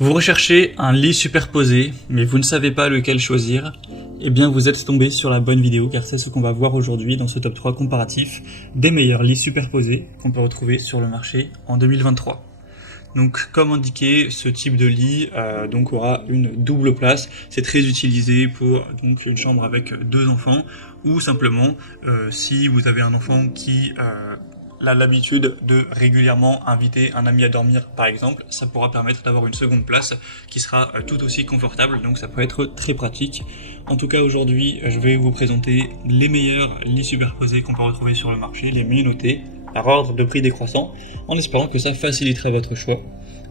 Vous recherchez un lit superposé, mais vous ne savez pas lequel choisir? Eh bien vous êtes tombé sur la bonne vidéo, car c'est ce qu'on va voir aujourd'hui dans ce top 3 comparatif des meilleurs lits superposés qu'on peut retrouver sur le marché en 2023. Donc comme indiqué, ce type de lit aura une double place. C'est très utilisé pour donc une chambre avec deux enfants, ou simplement si vous avez un enfant qui a l'habitude de régulièrement inviter un ami à dormir par exemple, ça pourra permettre d'avoir une seconde place qui sera tout aussi confortable, donc ça peut être très pratique. En tout cas aujourd'hui je vais vous présenter les meilleurs lits superposés qu'on peut retrouver sur le marché, les mieux notés, par ordre de prix décroissant, en espérant que ça facilitera votre choix.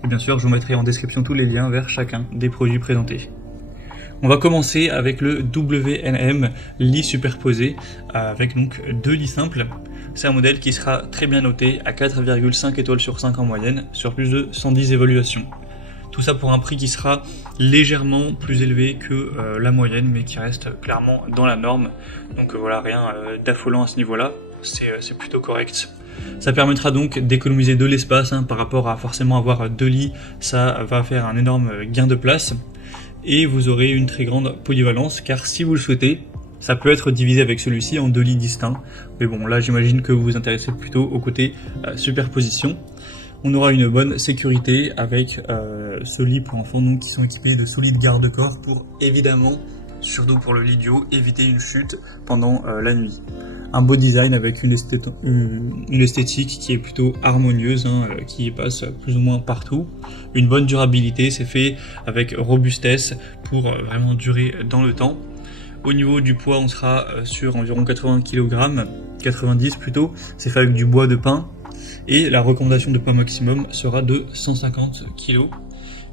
Et bien sûr je vous mettrai en description tous les liens vers chacun des produits présentés. On va commencer avec le WNM lit superposé, avec donc deux lits simples. C'est un modèle qui sera très bien noté à 4,5 étoiles sur 5 en moyenne, sur plus de 110 évaluations. Tout ça pour un prix qui sera légèrement plus élevé que la moyenne, mais qui reste clairement dans la norme. Donc voilà, rien d'affolant à ce niveau-là, c'est plutôt correct. Ça permettra donc d'économiser de l'espace par rapport à forcément avoir deux lits, ça va faire un énorme gain de place. Et vous aurez une très grande polyvalence, car si vous le souhaitez, ça peut être divisé avec celui-ci en deux lits distincts. Mais bon, là j'imagine que vous vous intéressez plutôt au côté superposition. On aura une bonne sécurité avec ce lit pour enfants donc, qui sont équipés de solides garde-corps pour évidemment, surtout pour le lit du haut, éviter une chute pendant la nuit. Un beau design avec une esthétique qui est plutôt harmonieuse, qui passe plus ou moins partout. Une bonne durabilité, c'est fait avec robustesse pour vraiment durer dans le temps. Au niveau du poids, on sera sur environ 80 kg, 90 plutôt, c'est fait avec du bois de pin, et la recommandation de poids maximum sera de 150 kg.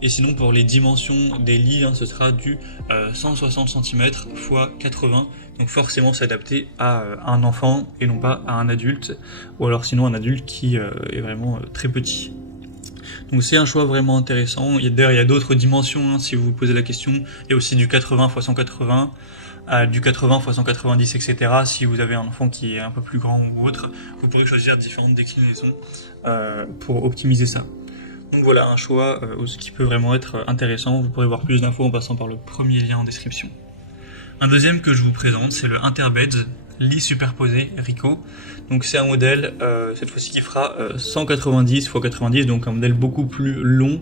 Et sinon pour les dimensions des lits, ce sera du 160 cm x 80, donc forcément s'adapter à un enfant et non pas à un adulte, ou alors sinon un adulte qui est vraiment très petit. Donc c'est un choix vraiment intéressant. D'ailleurs il y a d'autres dimensions si vous vous posez la question, il y a aussi du 80 x 180, du 80 x 190, etc. Si vous avez un enfant qui est un peu plus grand ou autre, vous pourrez choisir différentes déclinaisons pour optimiser ça. Donc voilà un choix qui peut vraiment être intéressant. Vous pourrez voir plus d'infos en passant par le premier lien en description. Un deuxième que je vous présente, c'est le Interbeds lit superposé Rico. Donc c'est un modèle cette fois-ci qui fera 190 x 90, donc un modèle beaucoup plus long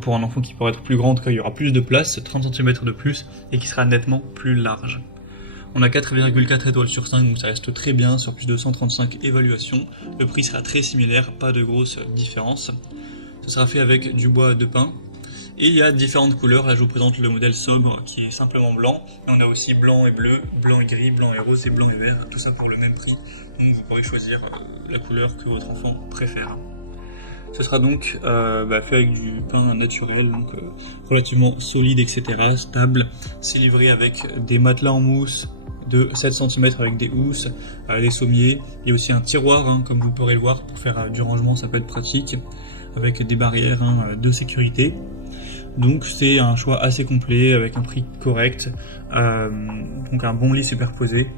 pour un enfant qui pourrait être plus grand, en tout cas il y aura plus de place, 30 cm de plus, et qui sera nettement plus large. On a 4,4 étoiles sur 5, donc ça reste très bien sur plus de 135 évaluations. Le prix sera très similaire, pas de grosse différence. Ce sera fait avec du bois de pin. Et il y a différentes couleurs, là je vous présente le modèle sobre qui est simplement blanc. Et on a aussi blanc et bleu, blanc et gris, blanc et rose et blanc et vert, tout ça pour le même prix. Donc vous pourrez choisir la couleur que votre enfant préfère. Ce sera donc fait avec du pain naturel, donc relativement solide, etc., stable. C'est livré avec des matelas en mousse de 7 cm avec des housses, des sommiers. Il y a aussi un tiroir, comme vous pourrez le voir, pour faire du rangement, ça peut être pratique, avec des barrières de sécurité. Donc c'est un choix assez complet, avec un prix correct, donc un bon lit superposé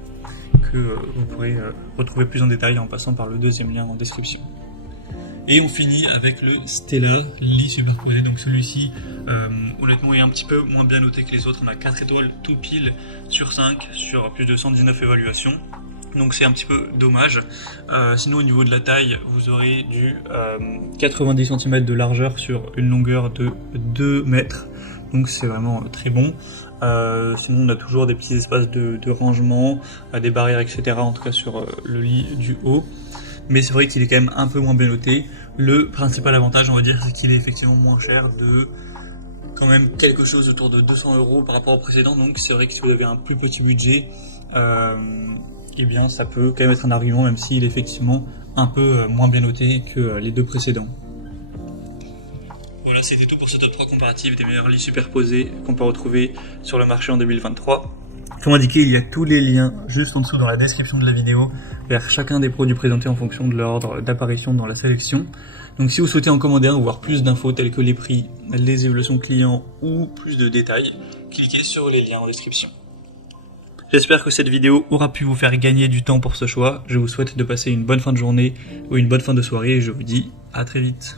que vous pourrez retrouver plus en détail en passant par le deuxième lien en description. Et on finit avec le Stella lit superposé, donc celui-ci honnêtement est un petit peu moins bien noté que les autres. On a 4 étoiles tout pile sur 5 sur plus de 119 évaluations, donc c'est un petit peu dommage. Sinon au niveau de la taille, vous aurez du 90 cm de largeur sur une longueur de 2 mètres, donc c'est vraiment très bon. Sinon on a toujours des petits espaces de rangement, des barrières, etc., en tout cas sur le lit du haut. Mais c'est vrai qu'il est quand même un peu moins bien noté. Le principal avantage, on va dire, c'est qu'il est effectivement moins cher, de quand même quelque chose autour de 200 € par rapport au précédent. Donc c'est vrai que si vous avez un plus petit budget, eh bien ça peut quand même être un argument, même s'il est effectivement un peu moins bien noté que les deux précédents. Voilà, c'était tout pour ce top 3 comparatif des meilleurs lits superposés qu'on peut retrouver sur le marché en 2023. Comme indiqué, il y a tous les liens juste en dessous dans la description de la vidéo vers chacun des produits présentés en fonction de l'ordre d'apparition dans la sélection. Donc si vous souhaitez en commander un ou voir plus d'infos telles que les prix, les évaluations clients ou plus de détails, cliquez sur les liens en description. J'espère que cette vidéo aura pu vous faire gagner du temps pour ce choix. Je vous souhaite de passer une bonne fin de journée ou une bonne fin de soirée et je vous dis à très vite.